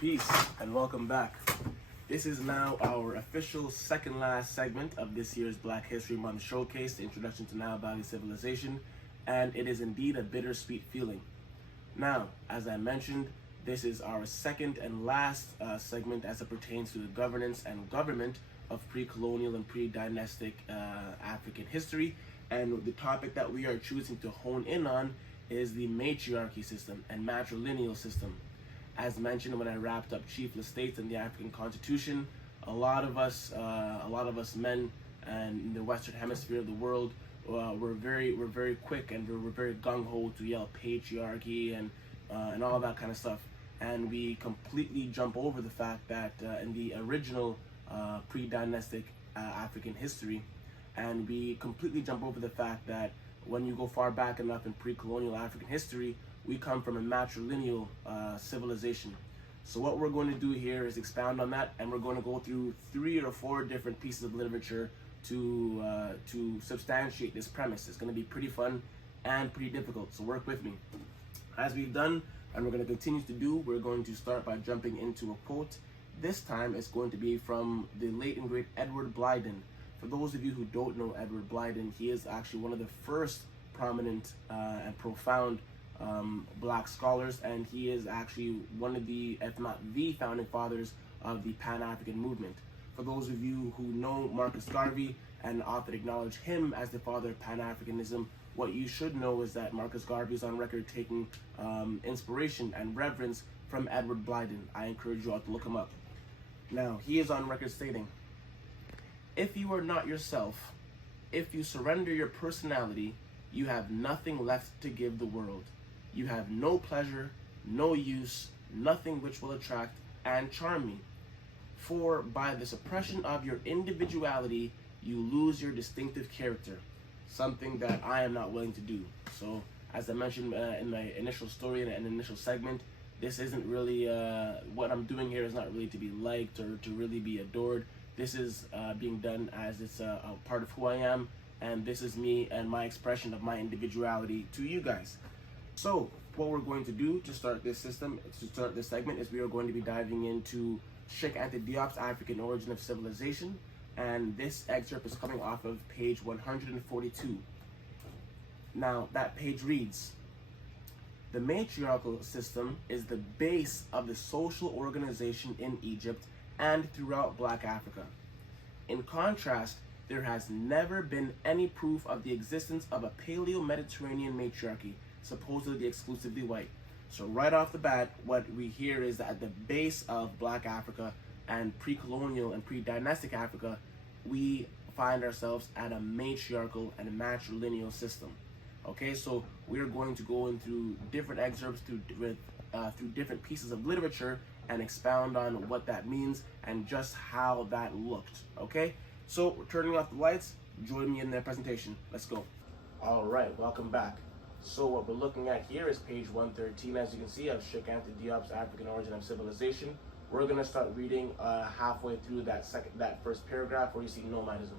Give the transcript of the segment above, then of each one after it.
Peace and welcome back. This is now our official second last segment of this year's Black History Month showcase, the Introduction to Nile Valley Civilization, and it is indeed a bittersweet feeling. Now, as I mentioned, this is our second and last segment as it pertains to the governance and government of pre-colonial and pre-dynastic African history, and the topic that we are choosing to hone in on is the matriarchy system and matrilineal system. As mentioned when I wrapped up chiefless states and the African Constitution, a lot of us men and in the Western Hemisphere of the world were very quick and we're very gung ho to yell patriarchy and all that kind of stuff, and we completely jump over the fact that in the original pre-dynastic African history, and we completely jump over the fact that when you go far back enough in pre-colonial African history, we come from a matrilineal civilization. So what we're going to do here is expound on that, and we're going to go through 3 or 4 different pieces of literature to substantiate this premise. It's going to be pretty fun and pretty difficult, so work with me. As we've done, and we're going to continue to do, we're going to start by jumping into a quote. This time it's going to be from the late and great Edward Blyden. For those of you who don't know Edward Blyden, he is actually one of the first prominent and profound Black scholars, and he is actually one of the, if not the founding fathers of the Pan-African movement. For those of you who know Marcus Garvey and often acknowledge him as the father of Pan-Africanism, what you should know is that Marcus Garvey is on record taking inspiration and reverence from Edward Blyden. I encourage you all to look him up. Now, he is on record stating, "If you are not yourself, if you surrender your personality, you have nothing left to give the world. You have no pleasure, no use, nothing which will attract and charm me. For by the suppression of your individuality, you lose your distinctive character," something that I am not willing to do. So, as I mentioned in my initial story and initial segment, this isn't really, what I'm doing here is not really to be liked or to really be adored. This is being done as it's a part of who I am, and this is me and my expression of my individuality to you guys. So, what we're going to do to start this segment, is we are going to be diving into Sheikh Anta Diop's African Origin of Civilization, and this excerpt is coming off of page 142. Now, that page reads, "The matriarchal system is the base of the social organization in Egypt and throughout Black Africa. In contrast, there has never been any proof of the existence of a Paleo-Mediterranean matriarchy, supposedly exclusively white." So right off the bat, what we hear is that at the base of Black Africa and pre-colonial and pre-dynastic Africa, we find ourselves at a matriarchal and a matrilineal system. Okay, so we are going to go in through different excerpts through different pieces of literature and expound on what that means and just how that looked. Okay, so we're turning off the lights. Join me in the presentation. Let's go. All right, welcome back. So what we're looking at here is page 113, as you can see, of Sheikh Anta Diop's African Origin of Civilization. We're going to start reading halfway through that first paragraph where you see nomadism.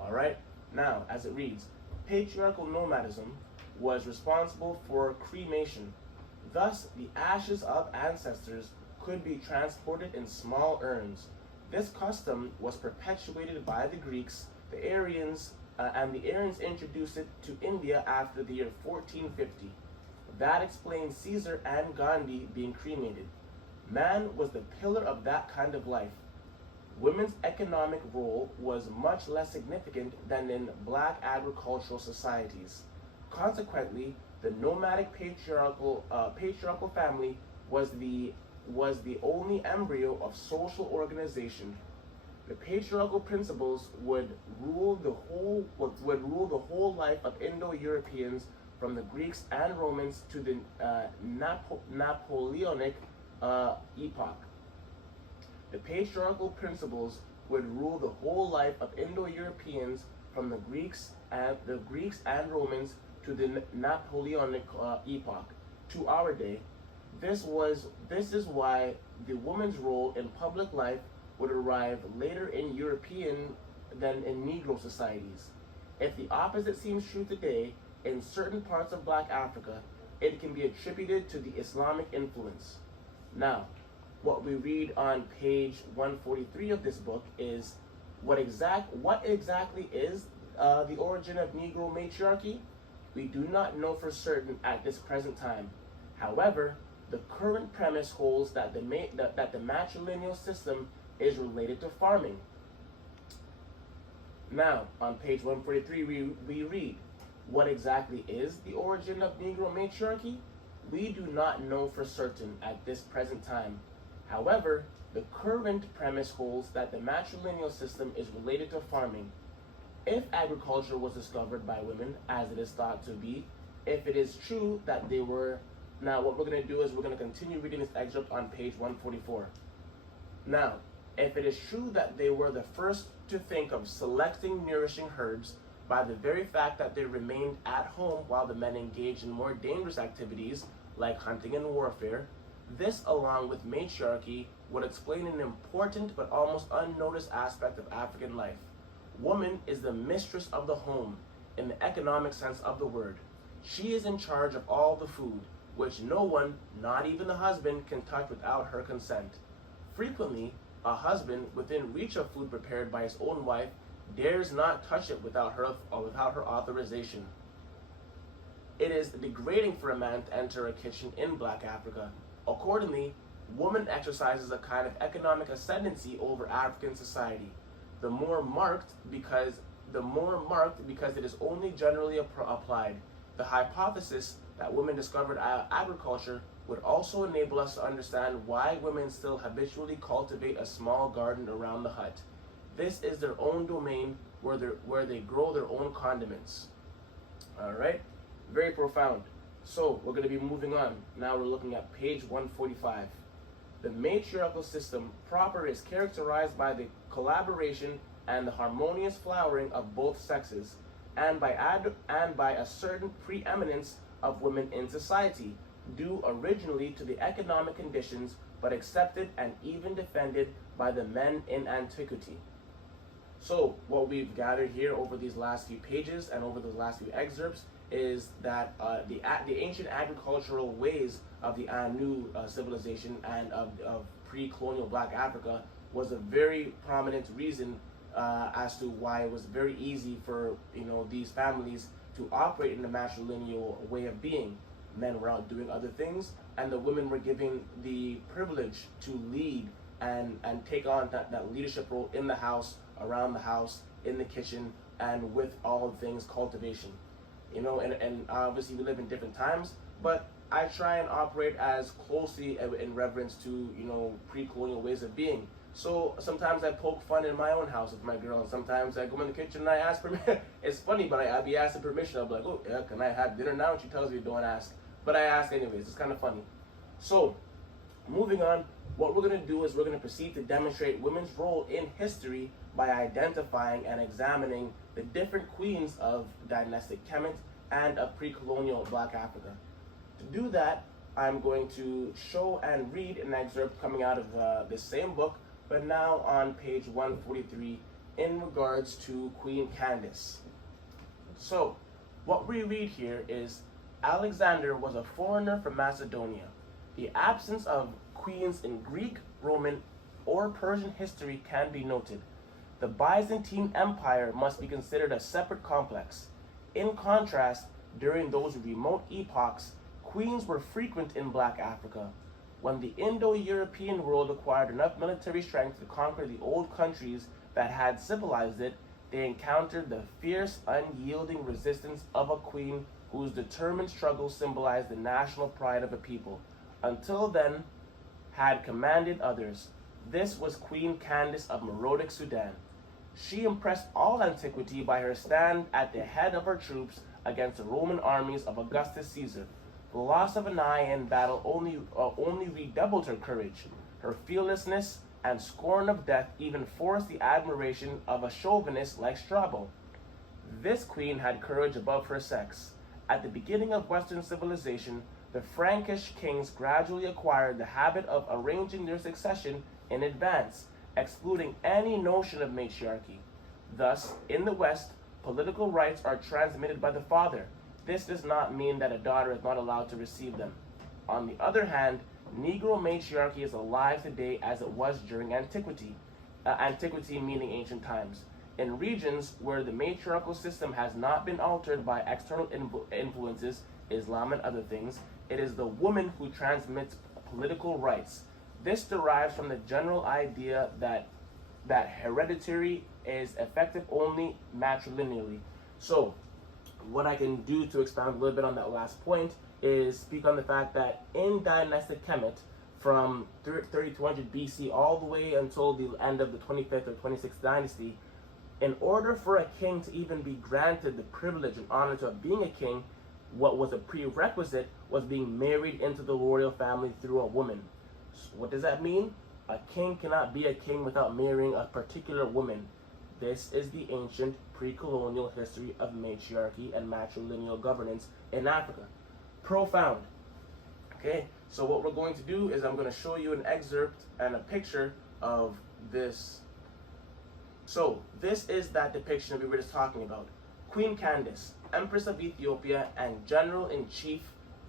All right, now as it reads, "Patriarchal nomadism was responsible for cremation. Thus, the ashes of ancestors could be transported in small urns. This custom was perpetuated by the Greeks, the Aryans, and the Aryans introduced it to India after the year 1450. That explains Caesar and Gandhi being cremated. Man was the pillar of that kind of life. Women's economic role was much less significant than in Black agricultural societies. Consequently, the nomadic patriarchal family was the only embryo of social organization. The patriarchal principles would rule the whole life of Indo-Europeans from the Greeks and Romans to the Napoleonic epoch. The patriarchal principles would rule the whole life of Indo-Europeans from the Greeks and Romans to the Napoleonic epoch to our day. This is why the woman's role in public life would arrive later in European than in Negro societies. If the opposite seems true today, in certain parts of Black Africa, it can be attributed to the Islamic influence. Now, what we read on page 143 of this book is what exactly is the origin of Negro matriarchy? We do not know for certain at this present time. However, the current premise holds that the matrilineal system is related to farming. Now, on page 143, we read, what exactly is the origin of Negro matriarchy? We do not know for certain at this present time. However, the current premise holds that the matrilineal system is related to farming. If agriculture was discovered by women, as it is thought to be, if it is true that they were... Now, what we're going to do is we're going to continue reading this excerpt on page 144. Now, if it is true that they were the first to think of selecting nourishing herds by the very fact that they remained at home while the men engaged in more dangerous activities like hunting and warfare, this, along with matriarchy, would explain an important but almost unnoticed aspect of African life. Woman is the mistress of the home, in the economic sense of the word. She is in charge of all the food, which no one, not even the husband, can touch without her consent. Frequently, a husband, within reach of food prepared by his own wife, dares not touch it without her authorization. It is degrading for a man to enter a kitchen in Black Africa. Accordingly, woman exercises a kind of economic ascendancy over African society. The more marked because it is only generally applied. The hypothesis that women discovered agriculture would also enable us to understand why women still habitually cultivate a small garden around the hut. This is their own domain where they grow their own condiments. All right, very profound. So we're going to be moving on. Now we're looking at page 145. The matriarchal system proper is characterized by the collaboration and the harmonious flowering of both sexes, and by a certain preeminence of women in society, due originally to the economic conditions, but accepted and even defended by the men in antiquity. So what we've gathered here over these last few pages and over the last few excerpts is that the ancient agricultural ways of the Anu civilization and of pre-colonial Black Africa was a very prominent reason as to why it was very easy for these families to operate in the matrilineal way of being. Men were out doing other things, and the women were given the privilege to lead and take on that leadership role in the house, around the house, in the kitchen, and with all things cultivation. And obviously we live in different times, but I try and operate as closely in reverence to pre-colonial ways of being. So sometimes I poke fun in my own house with my girl, and sometimes I go in the kitchen and I ask permission. It's funny, but I'll be asking permission. I'll be like, oh yeah, can I have dinner now? And she tells me don't ask, but I ask anyways. It's kind of funny. So moving on, what we're going to do is we're going to proceed to demonstrate women's role in history by identifying and examining the different queens of dynastic Kemet and of pre-colonial Black Africa. To do that, I'm going to show and read an excerpt coming out of this same book, but now on page 143 in regards to Queen Candace. So, what we read here is Alexander was a foreigner from Macedonia. The absence of queens in Greek, Roman, or Persian history can be noted. The Byzantine Empire must be considered a separate complex. In contrast, during those remote epochs, queens were frequent in Black Africa. When the Indo-European world acquired enough military strength to conquer the old countries that had civilized it, they encountered the fierce, unyielding resistance of a queen whose determined struggle symbolized the national pride of a people. Until then, had commanded others. This was Queen Candace of Merodic, Sudan. She impressed all antiquity by her stand at the head of her troops against the Roman armies of Augustus Caesar. The loss of an eye in battle only redoubled her courage. Her fearlessness and scorn of death even forced the admiration of a chauvinist like Strabo. This queen had courage above her sex. At the beginning of Western civilization, the Frankish kings gradually acquired the habit of arranging their succession in advance, excluding any notion of matriarchy. Thus, in the West, political rights are transmitted by the father. This does not mean that a daughter is not allowed to receive them. On the other hand, Negro matriarchy is alive today as it was during antiquity. Antiquity meaning ancient times. In regions where the matriarchal system has not been altered by external influences, Islam and other things, it is the woman who transmits political rights. This derives from the general idea that hereditary is effective only matrilineally. So, what I can do to expand a little bit on that last point is speak on the fact that in Dynastic Kemet, from 3200 BC all the way until the end of the 25th or 26th dynasty, in order for a king to even be granted the privilege and honor of being a king, what was a prerequisite was being married into the royal family through a woman. So what does that mean? A king cannot be a king without marrying a particular woman. This is the ancient pre-colonial history of matriarchy and matrilineal governance in Africa. Profound. Okay, so what we're going to do is I'm going to show you an excerpt and a picture of this. So this is that depiction we were just talking about. Queen Candace, Empress of Ethiopia and General-in-Chief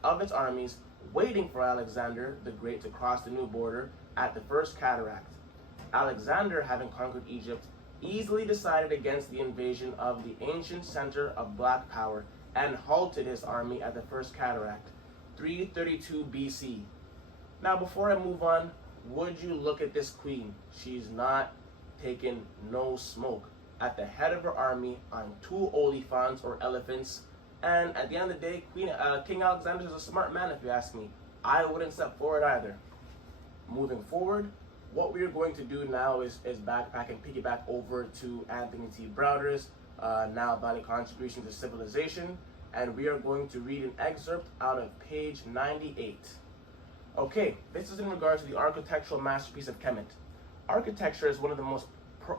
of its armies, waiting for Alexander the Great to cross the new border at the First Cataract. Alexander, having conquered Egypt, easily decided against the invasion of the ancient center of black power and halted his army at the First Cataract, 332 BC. Now, before I move on, would you look at this queen? She's not taking no smoke. At the head of her army on 2 olifants or elephants, and at the end of the day, King Alexander is a smart man, if you ask me. I wouldn't step forward either. Moving forward, what we are going to do now is backpack and piggyback over to Anthony T. Browder's Now About a Contribution to Civilization, and we are going to read an excerpt out of page 98. Okay, this is in regards to the architectural masterpiece of Kemet. Architecture is one of the most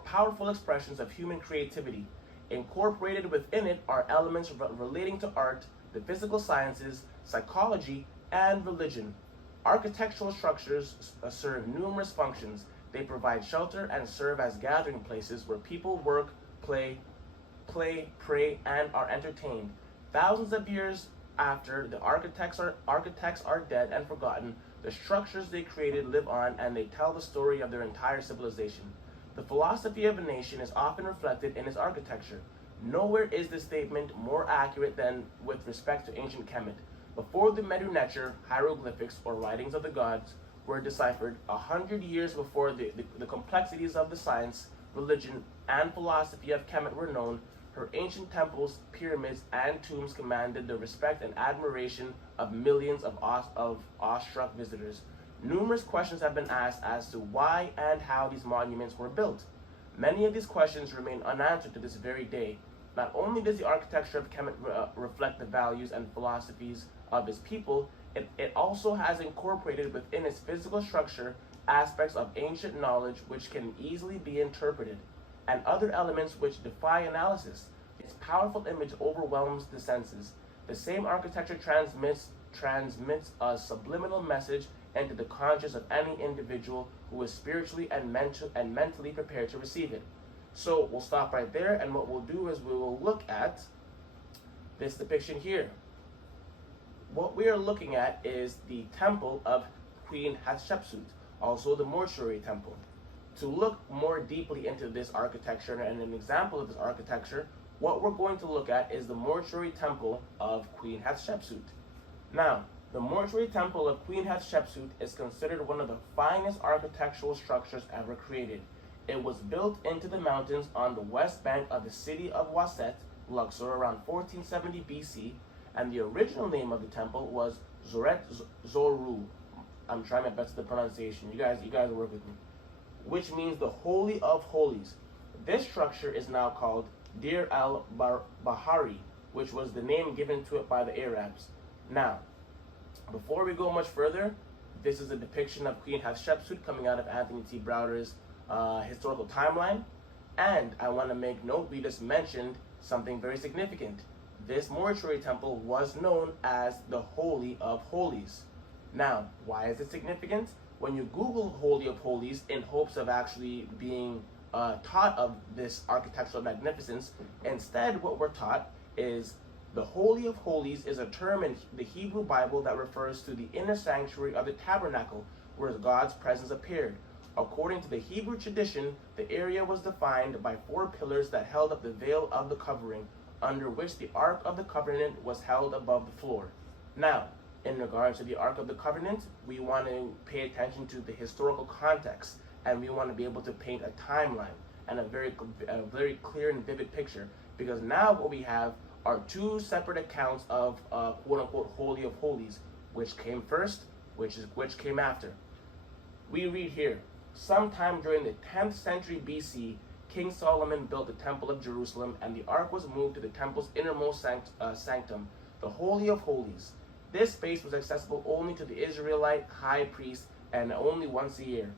powerful expressions of human creativity. Incorporated within it are elements relating to art, the physical sciences, psychology, and religion. Architectural structures serve numerous functions. They provide shelter and serve as gathering places where people work, play, pray, and are entertained. Thousands of years after the architects are dead and forgotten, the structures they created live on, and they tell the story of their entire civilization. The philosophy of a nation is often reflected in its architecture. Nowhere is this statement more accurate than with respect to ancient Kemet. Before the Medu-Neter, hieroglyphics or writings of the gods were deciphered, 100 years before the complexities of the science, religion, and philosophy of Kemet were known, her ancient temples, pyramids, and tombs commanded the respect and admiration of millions of awestruck visitors. Numerous questions have been asked as to why and how these monuments were built. Many of these questions remain unanswered to this very day. Not only does the architecture of Kemet reflect the values and philosophies of its people, it also has incorporated within its physical structure aspects of ancient knowledge which can easily be interpreted, and other elements which defy analysis. Its powerful image overwhelms the senses. The same architecture transmits a subliminal message into the conscience of any individual who is spiritually and mentally prepared to receive it. So we'll stop right there, and what we'll do is we will look at this depiction here. What we are looking at is the temple of Queen Hatshepsut, also the Mortuary Temple. To look more deeply into this architecture and an example of this architecture, what we're going to look at is the Mortuary Temple of Queen Hatshepsut. Now, the Mortuary Temple of Queen Hatshepsut is considered one of the finest architectural structures ever created. It was built into the mountains on the west bank of the city of Waset, Luxor, around 1470 BC, and the original name of the temple was Zoret Zoru. I'm trying my best with the pronunciation. You guys work with me. Which means the Holy of Holies. This structure is now called Dir al-Bahari, which was the name given to it by the Arabs. Now, before we go much further, this is a depiction of Queen Hatshepsut coming out of Anthony T. Browder's historical timeline. And I want to make note, we just mentioned something very significant. This mortuary temple was known as the Holy of Holies. Now, why is it significant? When you Google Holy of Holies in hopes of actually being taught of this architectural magnificence, instead what we're taught is The Holy of Holies is a term in the Hebrew Bible that refers to the inner sanctuary of the tabernacle where God's presence appeared. According to the Hebrew tradition, the area was defined by 4 pillars that held up the veil of the covering, under which the Ark of the Covenant was held above the floor. Now, in regards to the Ark of the Covenant, we want to pay attention to the historical context, and we want to be able to paint a timeline and a very clear and vivid picture, because now what we have are 2 separate accounts of quote-unquote Holy of Holies, which came first, which came after. We read here, sometime during the 10th century BC, King Solomon built the Temple of Jerusalem, and the Ark was moved to the temple's innermost sanctum, the Holy of Holies. This space was accessible only to the Israelite high priest and only once a year.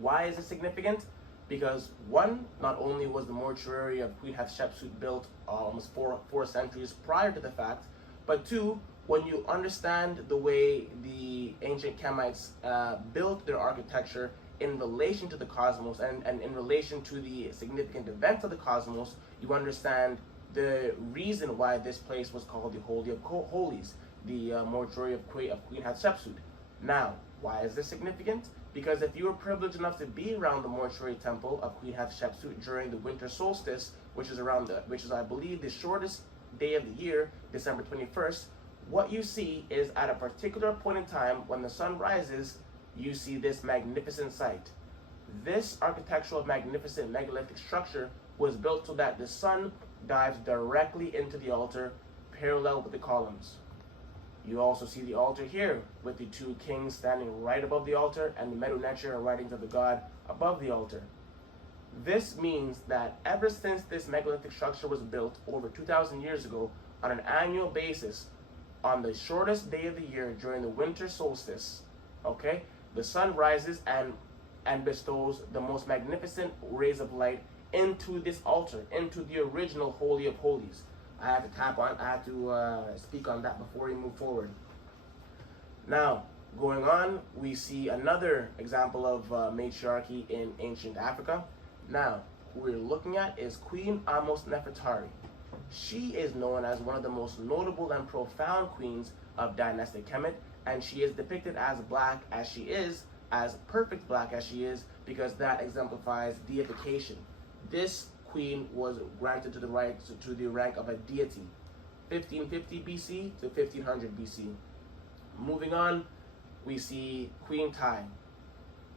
Why is it significant? Because 1, not only was the mortuary of Queen Hatshepsut built almost four centuries prior to the fact, but 2, when you understand the way the ancient Kemites built their architecture in relation to the cosmos and in relation to the significant events of the cosmos, you understand the reason why this place was called the Holy of Holies, the mortuary of Queen Hatshepsut. Now, why is this significant? Because if you were privileged enough to be around the Mortuary Temple of Queen Hatshepsut during the winter solstice, which is I believe the shortest day of the year, December 21st, what you see is at a particular point in time when the sun rises, you see this magnificent sight. This architectural magnificent megalithic structure was built so that the sun dives directly into the altar, parallel with the columns. You also see the altar here with the 2 kings standing right above the altar and the Merodic writings of the god above the altar. This means that ever since this megalithic structure was built over 2,000 years ago, on an annual basis, on the shortest day of the year during the winter solstice, okay, the sun rises and bestows the most magnificent rays of light into this altar, into the original Holy of Holies. I have to speak on that before we move forward. Now, going on, we see another example of matriarchy in ancient Africa. Now, who we're looking at is Queen Amos Nefertari. She is known as one of the most notable and profound queens of Dynastic Kemet, and she is depicted as black as she is, as perfect black as she is, because that exemplifies deification. This queen was granted to the rank of a deity, 1550 BC to 1500 BC. Moving on, we see Queen Tai,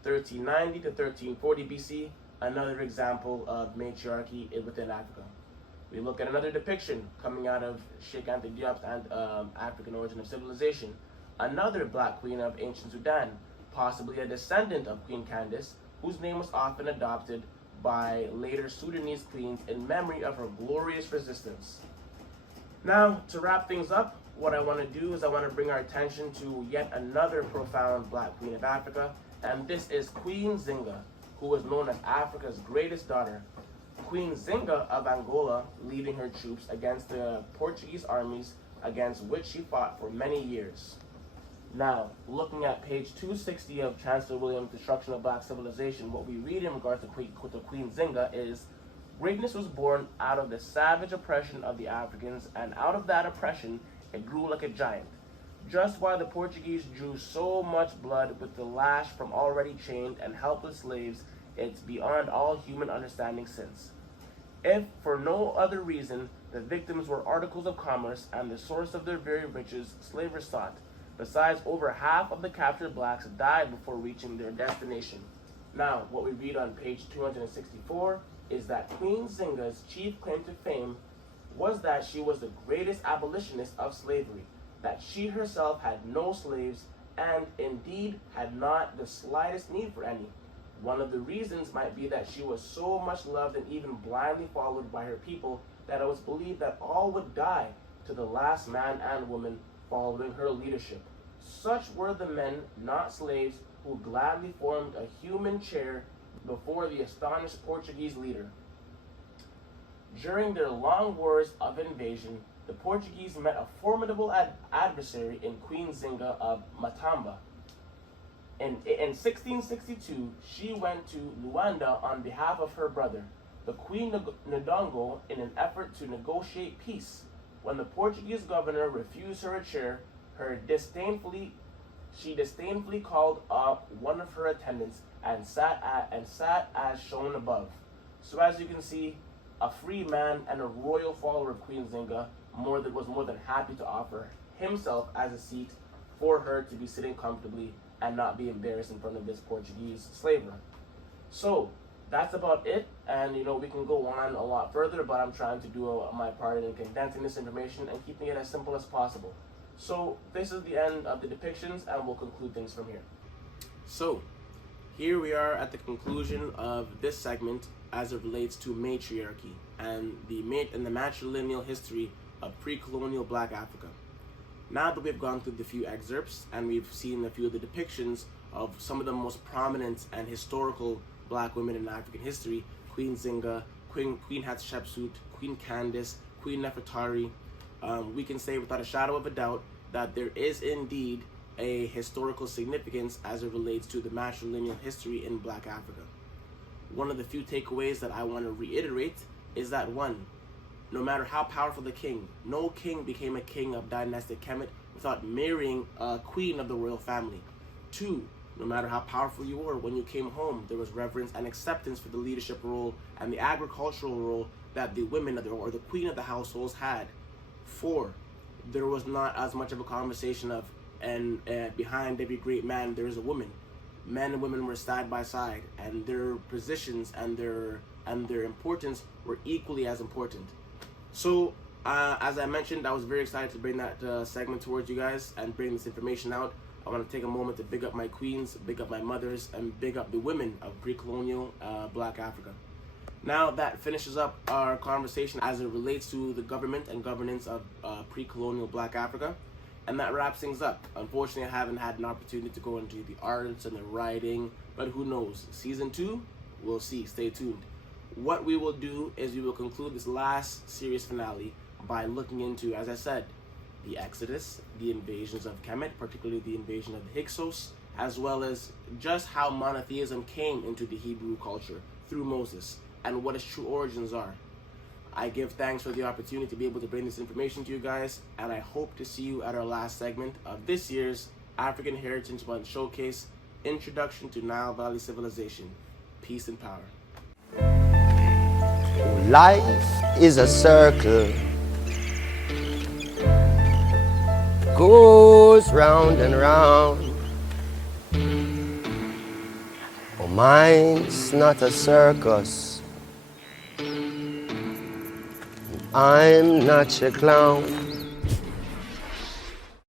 1390 to 1340 BC, another example of matriarchy within Africa. We look at another depiction coming out of Sheikh Anta Diop's African Origin of Civilization, another black queen of ancient Sudan, possibly a descendant of Queen Candace, whose name was often adopted by later Sudanese queens in memory of her glorious resistance. Now, to wrap things up, what I want to do is I want to bring our attention to yet another profound black queen of Africa, and this is Queen Zynga, who is known as Africa's greatest daughter. Queen Zynga of Angola, leading her troops against the Portuguese armies against which she fought for many years. Now, looking at page 260 of Chancellor William's Destruction of Black Civilization, what we read in regards to Queen Zynga is, greatness was born out of the savage oppression of the Africans, and out of that oppression, it grew like a giant. Just while the Portuguese drew so much blood with the lash from already chained and helpless slaves, it's beyond all human understanding since. If for no other reason, the victims were articles of commerce and the source of their very riches, slavers sought. Besides, over half of the captured blacks died before reaching their destination. Now, what we read on page 264 is that Queen Zynga's chief claim to fame was that she was the greatest abolitionist of slavery, that she herself had no slaves, and indeed had not the slightest need for any. One of the reasons might be that she was so much loved and even blindly followed by her people that it was believed that all would die to the last man and woman following her leadership. Such were the men, not slaves, who gladly formed a human chair before the astonished Portuguese leader. During their long wars of invasion, the Portuguese met a formidable adversary in Queen Zynga of Matamba. In 1662, she went to Luanda on behalf of her brother, the Queen Ndongo, in an effort to negotiate peace. When the Portuguese governor refused her a chair, she disdainfully called up one of her attendants and sat as shown above. So as you can see, a free man and a royal follower of Queen Zynga was more than happy to offer himself as a seat for her to be sitting comfortably and not be embarrassed in front of this Portuguese slaver. So that's about it, and we can go on a lot further, but I'm trying to do my part in condensing this information and keeping it as simple as possible. So this is the end of the depictions, and we'll conclude things from here. So here we are at the conclusion of this segment as it relates to matriarchy and the matrilineal history of pre-colonial Black Africa. Now that we've gone through the few excerpts and we've seen a few of the depictions of some of the most prominent and historical Black women in African history, Queen Zynga, Queen Hatshepsut, Queen Candace, Queen Nefertari, we can say without a shadow of a doubt that there is indeed a historical significance as it relates to the matrilineal history in Black Africa. One of the few takeaways that I want to reiterate is that one, no matter how powerful the king, no king became a king of Dynastic Kemet without marrying a queen of the royal family. Two, no matter how powerful you were, when you came home, there was reverence and acceptance for the leadership role and the agricultural role that the women or the queen of the households had. Four, there was not as much of a conversation of, and behind every great man there is a woman. Men and women were side by side, and their positions and their importance were equally as important. So, as I mentioned, I was very excited to bring that segment towards you guys and bring this information out. I want to take a moment to big up my queens, big up my mothers, and big up the women of pre-colonial Black Africa. Now that finishes up our conversation as it relates to the government and governance of pre-colonial Black Africa. And that wraps things up. Unfortunately, I haven't had an opportunity to go into the arts and the writing, but who knows? Season 2, we'll see. Stay tuned. What we will do is we will conclude this last series finale by looking into, as I said, the Exodus, the invasions of Kemet, particularly the invasion of the Hyksos, as well as just how monotheism came into the Hebrew culture through Moses and what its true origins are. I give thanks for the opportunity to be able to bring this information to you guys, and I hope to see you at our last segment of this year's African Heritage Month Showcase, Introduction to Nile Valley Civilization. Peace and power. Life is a circle, goes round and round. Oh, mine's not a circus, I'm not your clown.